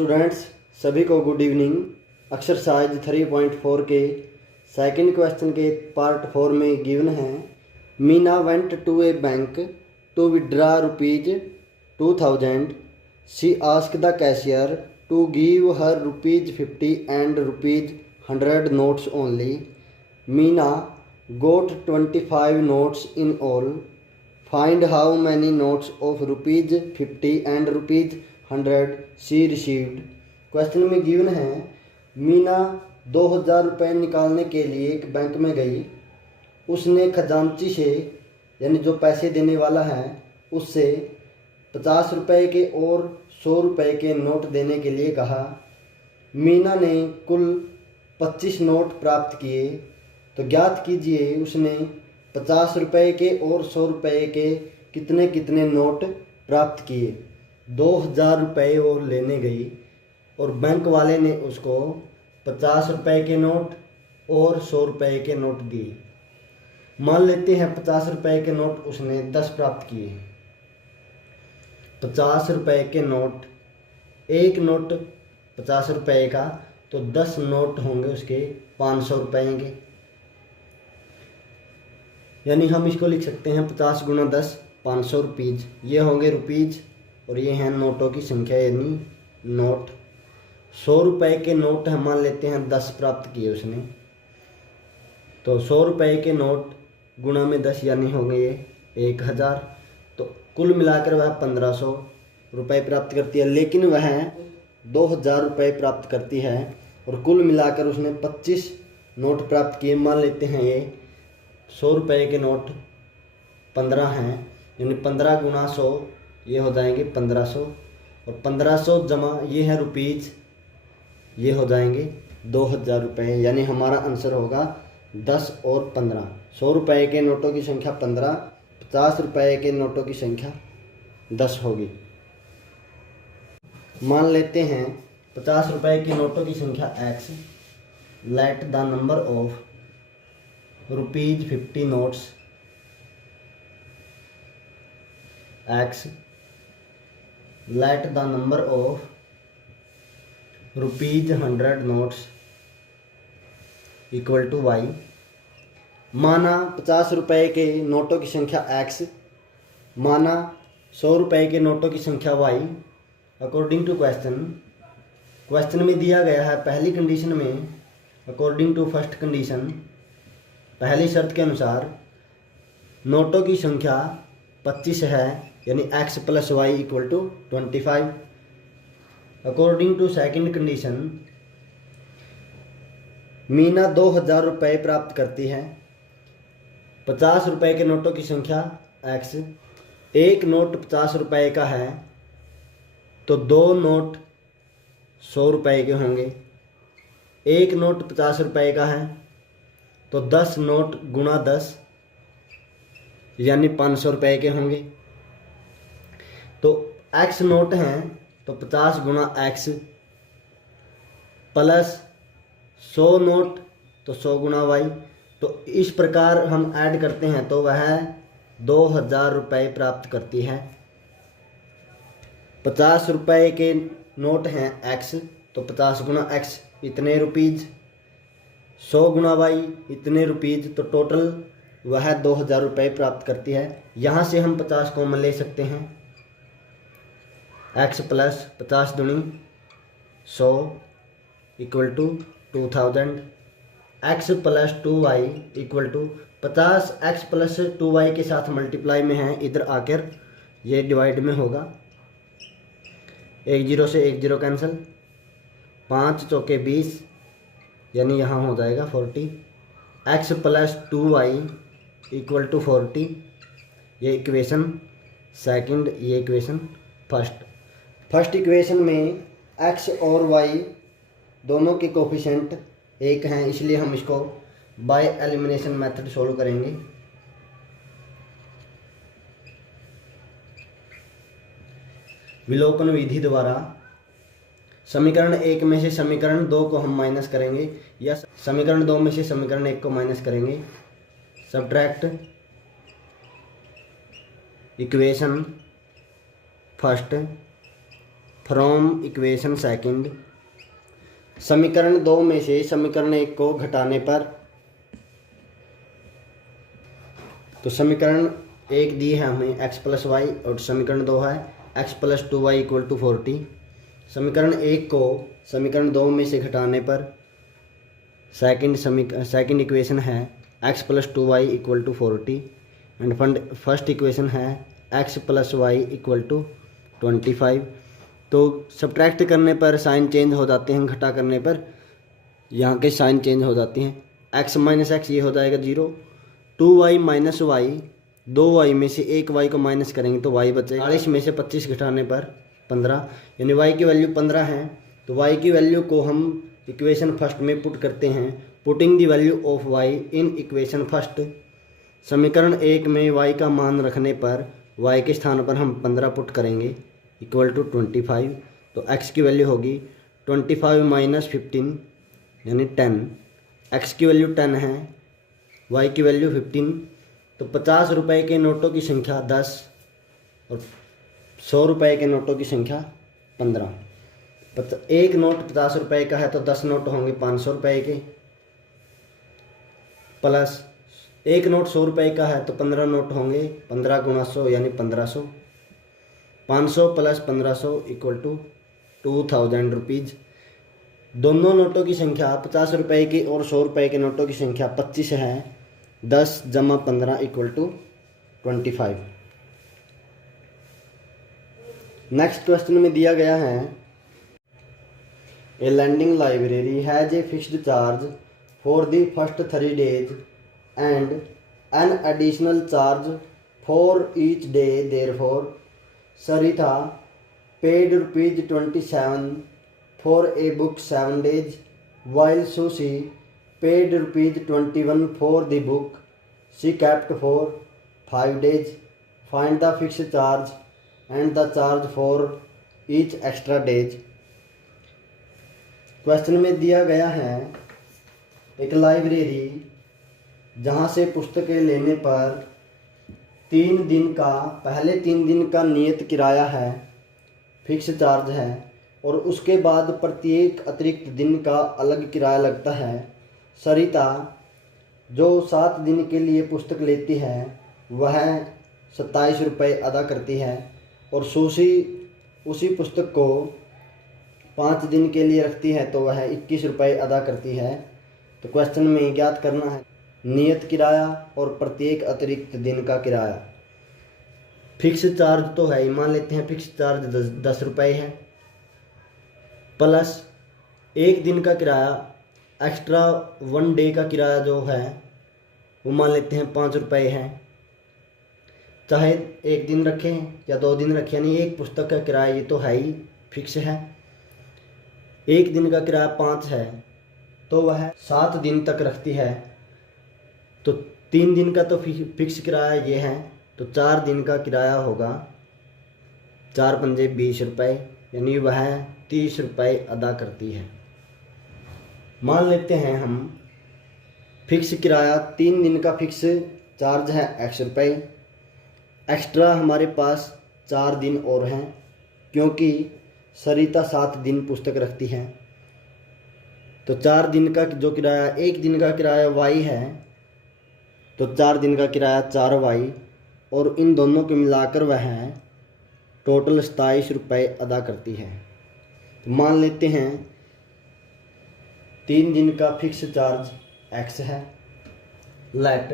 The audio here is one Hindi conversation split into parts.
स्टूडेंट्स, सभी को गुड इवनिंग। एक्सरसाइज 3.4 के सेकंड क्वेश्चन के पार्ट 4 में गिवन है। Meena went to a bank to withdraw ₹2000. She asked the cashier to give her ₹50 and ₹100 notes only. Meena got 25 notes in all. Find how many notes of ₹50 and ₹100 she received. Question में गिवन है, मीना 2000 रुपये निकालने के लिए एक बैंक में गई। उसने खजांची से, यानी जो पैसे देने वाला है, उससे 50 रुपये के और 100 रुपये के नोट देने के लिए कहा। मीना ने कुल 25 नोट प्राप्त किए, तो ज्ञात कीजिए उसने 50 रुपये के और 100 रुपये के कितने कितने नोट प्राप्त किए। 2000 रुपये वो लेने गई और बैंक वाले ने उसको 50 रुपये के नोट और 100 रुपये के नोट दिए। मान लेते हैं 50 रुपये के नोट उसने 10 प्राप्त किए। 50 रुपये के नोट, एक नोट 50 रुपये का, तो 10 नोट होंगे उसके 500 रुपये के। यानी हम इसको लिख सकते हैं 50 गुणा 10 500 रुपीज़। ये होंगे रुपीज़ और ये हैं नोटों की संख्या, यानी नोट। 100 रुपये के नोट हम मान लेते हैं 10 प्राप्त किए उसने, तो 100 रुपये के नोट गुणा में 10 यानी होंगे ये 1000। तो कुल मिलाकर वह 1500 रुपये प्राप्त करती है, लेकिन वह 2000 रुपये प्राप्त करती है और कुल मिलाकर उसने 25 नोट प्राप्त किए। मान लेते हैं ये 100 रुपये के नोट 15 हैं, यानी 15 गुणा 100 ये हो जाएंगे 1500, और 1500 जमा ये है रुपीज़, ये हो जाएंगे 2000 रुपये। यानी हमारा आंसर होगा 10 और 15। 100 रुपये के नोटों की संख्या 15, 50 रुपये के नोटों की संख्या 10 होगी। मान लेते हैं 50 रुपये के नोटों की संख्या x। Let the number of ₹50 notes x. Let the number of ₹100 notes equal to y. माना 50 रुपये के नोटों की संख्या x, माना 100 रुपये के नोटों की संख्या y। अकॉर्डिंग टू क्वेश्चन में दिया गया है पहली कंडीशन में, अकॉर्डिंग टू फर्स्ट कंडीशन, पहली शर्त के अनुसार नोटों की संख्या 25 है, यानी x + y = 25। According to second condition, Meena 2000 रुपये प्राप्त करती है। 50 रुपये के नोटों की संख्या x, एक नोट 50 रुपये का है, तो 2 नोट 100 रुपये के होंगे। एक नोट 50 रुपये का है, तो 10 नोट गुणा 10 यानी 500 रुपये के होंगे। तो x नोट हैं, तो 50 गुणा x प्लस 100 नोट, तो 100 गुणा y। तो इस प्रकार हम ऐड करते हैं तो वह 2000 रुपये प्राप्त करती है। 50 रुपये के नोट हैं x, तो 50 गुणा x इतने रुपीज़, 100 गुणा y इतने रुपीज़, तो टोटल वह 2000 रुपये प्राप्त करती है। यहाँ से हम 50 कॉमन ले सकते हैं। x + 50 दूनी 100 = 2000। x + 2y = 50 x + 2y के साथ मल्टीप्लाई में है, इधर आकर ये डिवाइड में होगा। 1 0 से 1 0 कैंसिल, 5 चौके 20, यानी यहाँ हो जाएगा 40। x + 2y = 40। ये इक्वेशन सेकंड, ये इक्वेशन फर्स्ट इक्वेशन में x और y दोनों के कोफिशिएंट 1 हैं, इसलिए हम इसको बाय एलिमिनेशन मेथड सोल्व करेंगे। विलोपन विधि द्वारा समीकरण 1 में से समीकरण 2 को हम माइनस करेंगे, या समीकरण 2 में से समीकरण 1 को माइनस करेंगे। Subtract equation first from equation second. समीकरण 2 में से समीकरण 1 को घटाने पर, तो समीकरण 1 दी है हमें x प्लस वाई और समीकरण 2 है x plus 2y equal to 40। समीकरण 1 को समीकरण 2 में से घटाने पर सेकंड इक्वेशन है x plus 2y equal to 40 and first equation है x plus Y equal to 25। तो सब्ट्रैक्ट करने पर साइन चेंज हो जाते हैं, घटा करने पर यहाँ के साइन चेंज हो जाती हैं। x माइनस एक्स ये हो जाएगा 0, 2y माइनस वाई, 2y में से एक y को माइनस करेंगे तो y बचेगा। 40 में से 25 घटाने पर 15, यानी y की वैल्यू 15 है। तो y की वैल्यू को हम इक्वेशन फर्स्ट में पुट करते हैं। Putting the value of y in equation first. समीकरण 1 में y का मान रखने पर y के स्थान पर हम 15 पुट करेंगे इक्वल टू 25। तो x की वैल्यू होगी 25 माइनस 15 यानी 10। x की वैल्यू 10 है, y की वैल्यू 15। तो 50 रुपए के नोटों की संख्या 10 और 100 रुपए के नोटों की संख्या 15। एक नोट 50 रुपए का है तो 10 नोट होंगे 500 रुपए के, प्लस एक नोट 100 रुपए का है तो 15 नोट होंगे, 15 गुणा 100 यानी 1500। 500 प्लस 1500 इक्वल टू 2000 रुपीज़। दोनों नोटों की संख्या 50 रुपए की और 100 रुपए के नोटों की संख्या 25 है। 10 जमा 15 इक्वल टू 25। नेक्स्ट क्वेश्चन में दिया गया है a lending library has a fixed charge for the first 3 days and an additional charge for each day. Therefore Sarita paid ₹27 for a book 7 days, while Susie paid ₹21 for the book she kept for 5 days. Find the fixed charge and the charge for each extra days. Question में दिया गया है एक लाइब्रेरी जहाँ से पुस्तकें लेने पर 3 दिन का, पहले 3 दिन का नियत किराया है, फिक्स चार्ज है, और उसके बाद प्रत्येक अतिरिक्त दिन का अलग किराया लगता है। सरिता जो 7 दिन के लिए पुस्तक लेती है वह 27 रुपये अदा करती है और सुशी उसी पुस्तक को 5 दिन के लिए रखती है तो वह 21 रुपये अदा करती है। तो क्वेश्चन में ज्ञात करना है नियत किराया और प्रत्येक अतिरिक्त दिन का किराया। फिक्स चार्ज तो है, मान लेते हैं फिक्स चार्ज 10 रुपये है, प्लस एक दिन का किराया, एक्स्ट्रा 1 डे का किराया जो है वो मान लेते हैं 5 रुपये है। चाहे एक दिन रखें या 2 दिन रखें, यानी एक पुस्तक का किराया ये तो है ही फिक्स है। एक दिन का किराया 5 है तो वह 7 दिन तक रखती है। तो 3 दिन का तो फिक्स किराया ये है, तो 4 दिन का किराया होगा 4 पंजे 20 रुपये, यानी वह 30 रुपये अदा करती है। मान लेते हैं हम फिक्स किराया 3 दिन का फिक्स चार्ज है x रुपये, एक्स्ट्रा हमारे पास 4 दिन और हैं क्योंकि सरिता 7 दिन पुस्तक रखती है। तो 4 दिन का जो किराया, एक दिन का किराया y है तो 4 दिन का किराया 4y, और इन दोनों को मिलाकर वह टोटल 27 रुपये अदा करती है। तो मान लेते हैं 3 दिन का फिक्स चार्ज x है। Let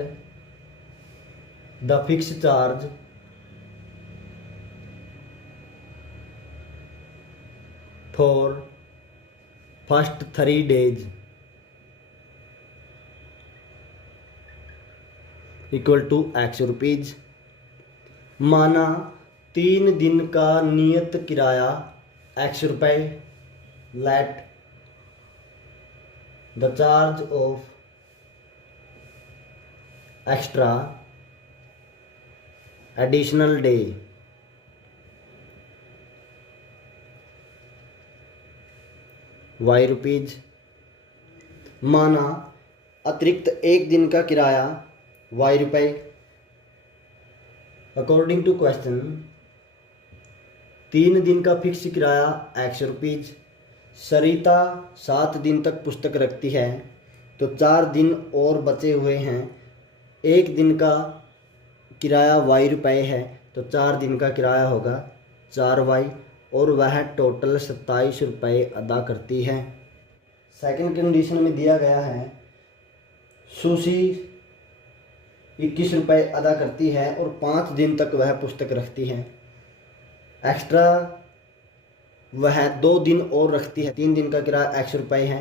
the fix charge for first 3 days equal to x rupees. माना 3 दिन का नियत किराया x रुपये। Let the charge of extra additional day y rupees. माना अतिरिक्त एक दिन का किराया y रुपये। अकॉर्डिंग टू क्वेश्चन 3 दिन का फिक्स किराया 100 रुपीज़। सरिता 7 दिन तक पुस्तक रखती है, तो 4 दिन और बचे हुए हैं। 1 दिन का किराया y रुपये है, तो 4 दिन का किराया होगा 4y, और वह टोटल 27 रुपये अदा करती है। सेकंड कंडीशन में दिया गया है सुशी 21 रुपये अदा करती है और 5 दिन तक वह पुस्तक रखती है। एक्स्ट्रा वह 2 दिन और रखती है। 3 दिन का किराया 100 रुपये है,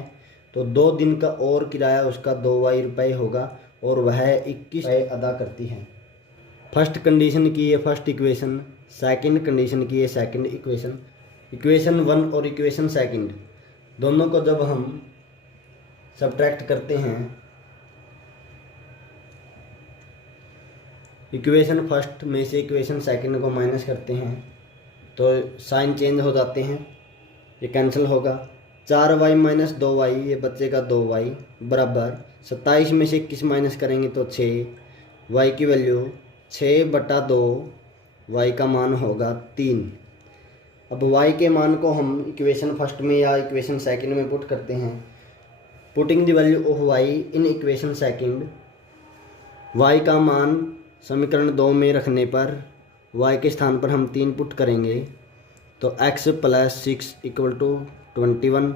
तो 2 दिन का और किराया उसका 2y रुपये होगा और वह 21 रुपये अदा करती है। फर्स्ट कंडीशन की ये फर्स्ट इक्वेशन, सेकंड कंडीशन की ये सेकंड इक्वेशन। इक्वेशन 1 और इक्वेशन सेकंड दोनों को जब हम सब्ट्रैक्ट करते हैं, इक्वेशन फर्स्ट में से इक्वेशन सेकंड को माइनस करते हैं तो साइन चेंज हो जाते हैं, ये कैंसिल होगा। 4y माइनस 2y, ये बचेगा 2y बराबर 27 में से 21 माइनस करेंगे तो 6, y की वैल्यू 6/2, y का मान होगा 3। अब y के मान को हम इक्वेशन फर्स्ट में या इक्वेशन सेकंड में पुट करते हैं। Putting the value of y in equation second, y का मान समीकरण 2 में रखने पर y के स्थान पर हम 3 पुट करेंगे, तो x + 6 = 21,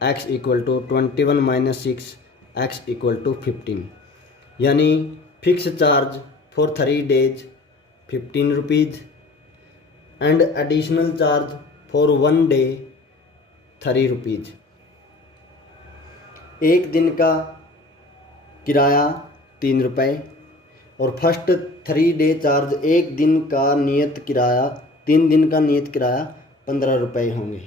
x = 21 - 6, x = 15। यानी fix charge for 3 days 15 rupees and additional charge for 1 day 3 rupees. 1 दिन का किराया 3 रुपये और फर्स्ट 3 डे चार्ज 1 दिन का नियत किराया, 3 दिन का नियत किराया 15 रुपये होंगे।